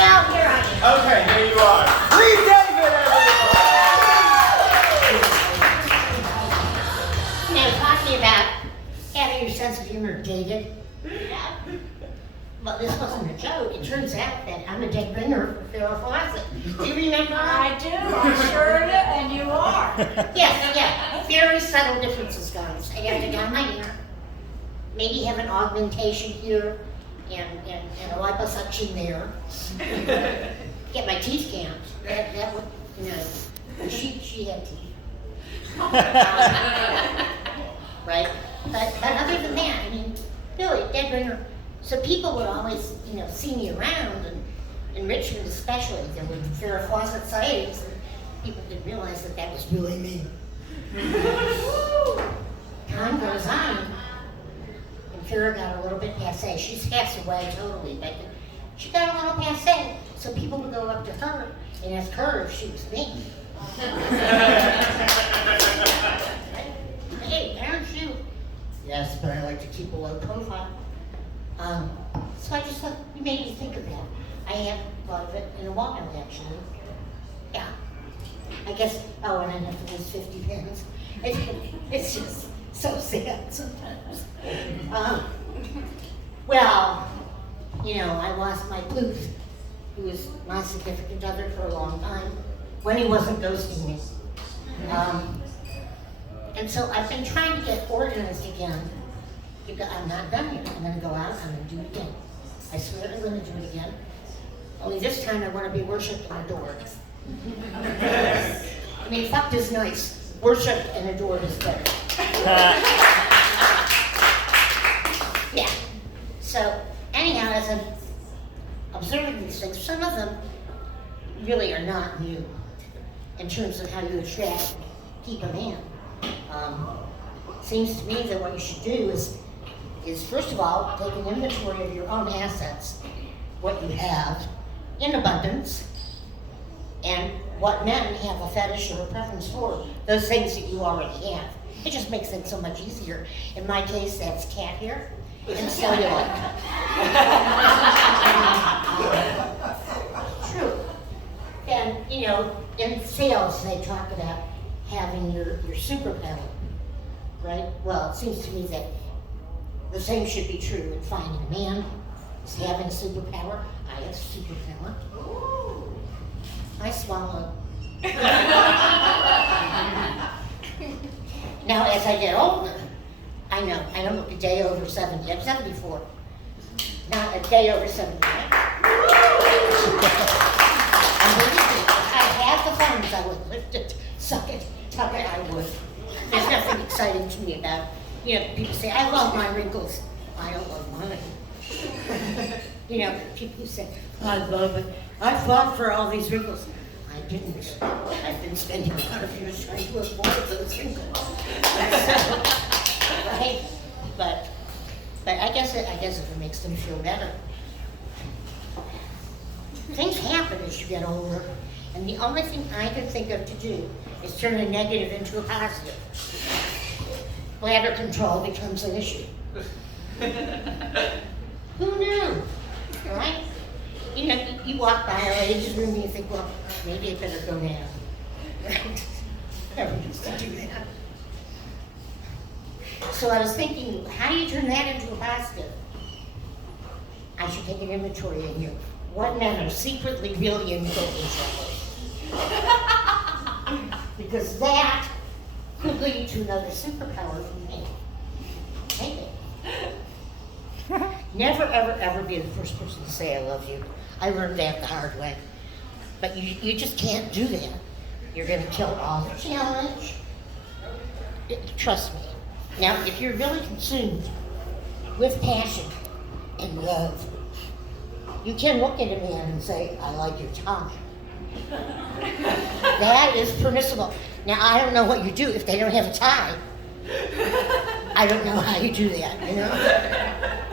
Well, here I am. Okay, here you are. Leave David, everyone! Now, talking about having your sense of humor dated. Well, this wasn't a joke. It turns out that I'm a dead ringer for Farrah Fawcett. Do you remember? I do, I'm sure do, and you are. Yes, yeah. Very subtle differences, guys. I have to dye my hair. Maybe have an augmentation here and a liposuction there. Get my teeth capped. That would, you know, she had teeth. Right? But other than that, I mean, really, dead ringer. So people would always, you know, see me around, and in Richmond especially, there were Farrah Fawcett sightings, and people didn't realize that that was really me. Time goes on, and Farrah got a little bit passé. She's passed away totally, but she got a little passé, so people would go up to her and ask her if she was me. Hey, aren't you? Yes, but I like to keep a low profile. So I just thought, you made me think of that. I hadn't thought of it in a while, actually. Yeah. I guess, oh, and I have to lose 50 pounds. It's just so sad sometimes. Well, you know, I lost my Bluth, who was my significant other for a long time, when he wasn't ghosting me. And so I've been trying to get organized again. I'm not done yet. I'm going to go out, I'm going to do it again. I swear I'm going to do it again. Only this time I want to be worshipped and adored. I mean, fucked is nice. Worshipped and adored is better. Yeah. So, anyhow, as I'm observing these things, some of them really are not new in terms of how you attract, keep a man. Seems to me that what you should do is first of all, take an inventory of your own assets, what you have in abundance, and what men have a fetish or a preference for, those things that you already have. It just makes it so much easier. In my case, that's cat hair and cellulite. True. And, you know, in sales, they talk about having your superpower, right? Well, it seems to me that the same should be true in finding a man, is having a superpower. I have a superpower. Ooh. I swallow. Now, as I get older, I know, I don't look a day over 70. I'm 74. Not a day over 70. And believe me, if I had the funds, I would lift it, suck it, tuck it, I would. There's nothing exciting to me about, you know, people say, I love my wrinkles. I don't love mine. You know, people who say, I love it. I fought for all these wrinkles. I didn't. I've been spending a lot of years trying to avoid those wrinkles. So, right? But I guess if it makes them feel better. Things happen as you get older, and the only thing I can think of to do is turn a negative into a positive. Bladder control becomes an issue. Who knew, right? You know, you walk by a lady's room and you think, well, maybe I better go now. Right? Never used to do that. So I was thinking, how do you turn that into a positive? I should take an inventory of you. What men are secretly really into each other? Because that could lead to another superpower for me. Take it. Never, ever, ever be the first person to say I love you. I learned that the hard way. But you just can't do that. You're going to kill all the challenge. Trust me. Now, if you're really consumed with passion and love, you can look at a man and say, I like your tongue. That is permissible. Now, I don't know what you do if they don't have a tie. I don't know how you do that, you know?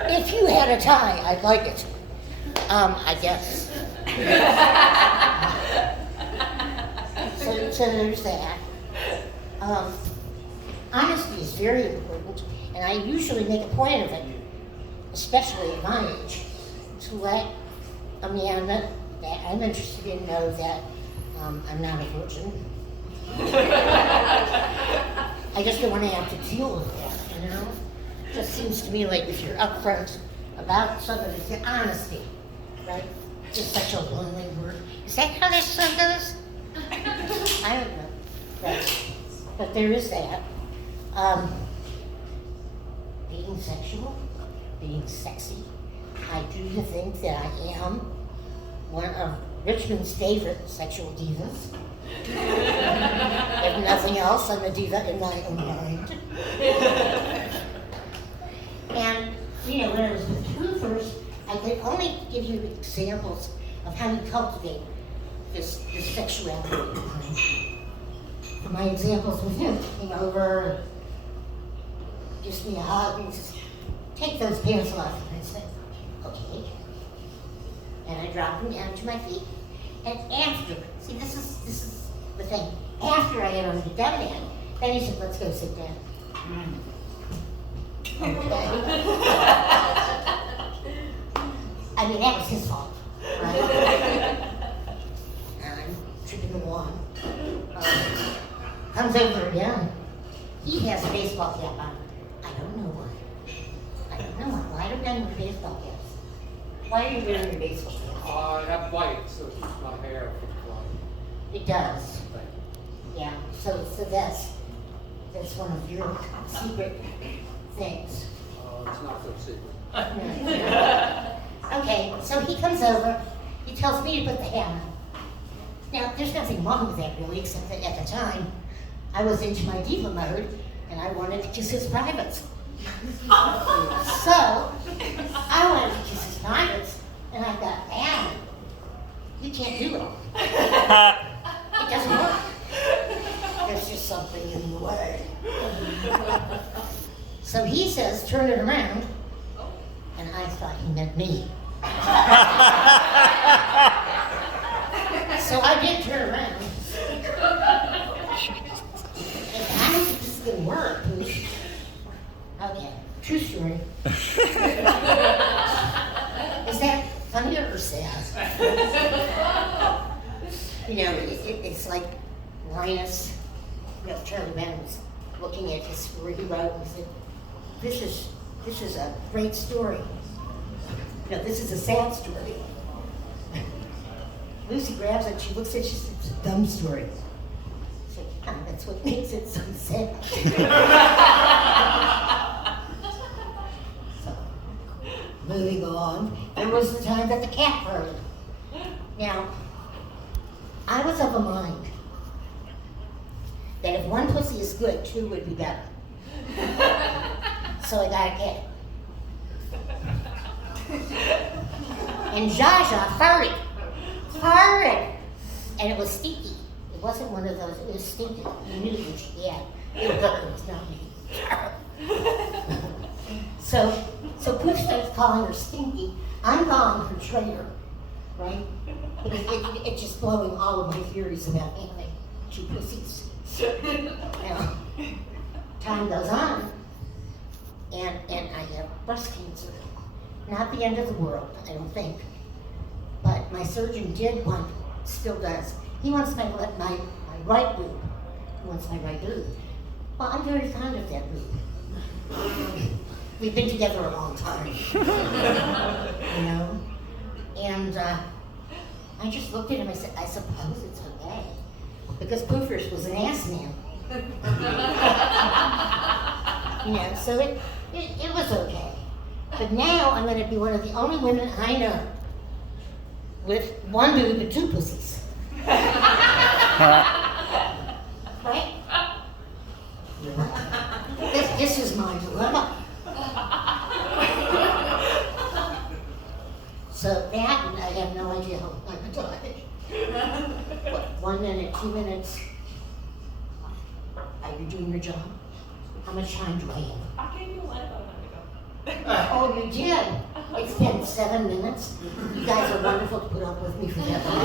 If you had a tie, I'd like it. I guess. So there's that. Honesty is very important, and I usually make a point of it, especially at my age, to let a man that I'm interested in know that I'm not a virgin. I just don't want to have to deal with that, you know? It just seems to me like if you're upfront about something, it's the honesty, right? It's such a lonely word. Is that how that song goes? I don't know. But there is that. Being sexual, being sexy. I do think that I am one of Richmond's favorite sexual divas. If nothing else, I'm a diva in my own mind. And, you know, when I was with Hoovers, I could only give you examples of how you cultivate this sexuality. My examples with him, came over, gives me a hug, and says, take those pants off. And I said, okay. And I dropped them down to my feet. And after, see, this is the thing. After I had on the down again, then he said, let's go sit down. Okay. I mean, that was his fault, right? And I'm tripping along. Comes over again. He has a baseball cap on. I don't know why. I don't know why. Why do men wear baseball caps? Why are you wearing your baseball cap? I have white, so it keeps my hair from flying. It does. Yeah. So that's one of your secret things. It's not so secret. Okay. So he comes over. He tells me to put the hat on. Now, there's nothing wrong with that really, except that at the time, I was into my diva mode, and I wanted to kiss his privates. So, I wanted to kiss his privates, and I thought, man, you can't do it. It doesn't work. There's just something in the way. So he says, turn it around, and I thought he meant me. So I did turn around. And I don't think this is going to work. Okay, true story. Is that funny or sad? You know, it's like Linus, you know, Charlie Reynolds, looking at his story he wrote and said, this is a great story. You know, this is a sad story. Lucy grabs it, she looks at it, she says, it's a dumb story. So, that's what makes it so sad. So, moving on, there was the time that the cat purred. Now, I was of a mind that if one pussy is good, two would be better. So I got a cat. And Jaja furry. And it was stinky. It wasn't one of those, it was stinky. You knew who she had. It was not me. So Pooh starts calling her stinky. I'm calling her traitor, right? Because it's just blowing all of my theories about having two pussies. Now, time goes on, and I have breast cancer. Not the end of the world, I don't think. But my surgeon still does. He wants my right boob. He wants my right boob. Well, I'm very fond of that boob. We've been together a long time. You know? And I just looked at him, I said, I suppose it's okay. Because Poofers was an ass man. You know, so it was okay. But now I'm going to be one of the only women I know with one boob and two pussies. Right? This is my dilemma. So that, and I have no idea how long I'm talking. What, 1 minute, 2 minutes? Are you doing your job? How much time do I have? I gave you a letter about a minute ago. Oh, you did? It's been 7 minutes. You guys are wonderful to put up with me for that long.